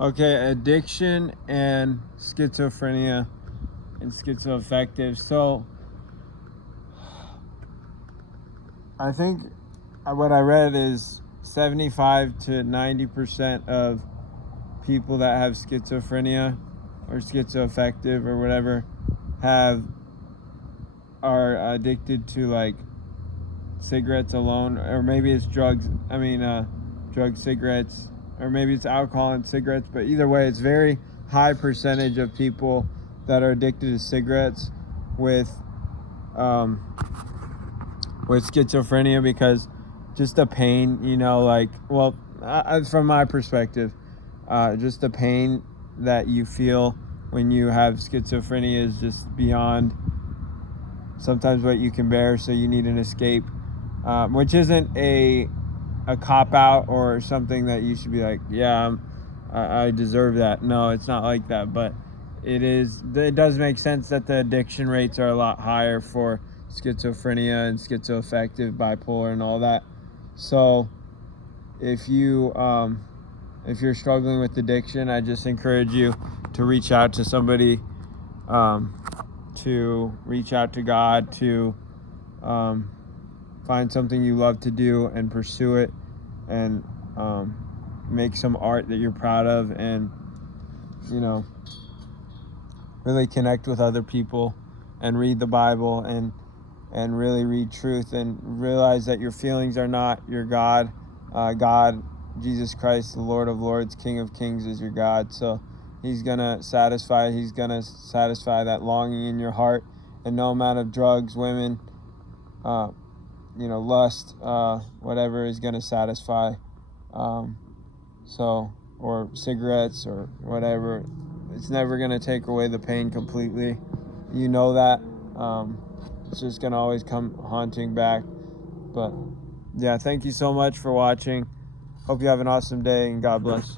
Okay, addiction and schizophrenia and schizoaffective. So I think what I read is 75 to 90% of people that have schizophrenia or schizoaffective or whatever are addicted to like cigarettes alone, or maybe it's drugs. Drugs, cigarettes, or maybe it's alcohol and cigarettes. But either way, it's very high percentage of people that are addicted to cigarettes with schizophrenia, because just the pain, from my perspective, just the pain that you feel when you have schizophrenia is just beyond sometimes what you can bear. So you need an escape, which isn't a cop out or something that you should be like, yeah, I deserve that. No, it's not like that. But it does make sense that the addiction rates are a lot higher for schizophrenia and schizoaffective, bipolar, and all that. So if you're struggling with addiction, I just encourage you to reach out to somebody, to reach out to God, to find something you love to do and pursue it, and make some art that you're proud of, and really connect with other people and read the Bible, and really read truth, and realize that your feelings are not your God. God, Jesus Christ, the Lord of Lords, King of Kings, is your God. So he's gonna satisfy that longing in your heart, and no amount of drugs, women, lust, whatever is gonna satisfy. Or cigarettes or whatever, it's never gonna take away the pain completely. You know that. It's just gonna always come haunting back. But yeah, thank you so much for watching. Hope you have an awesome day, and God bless.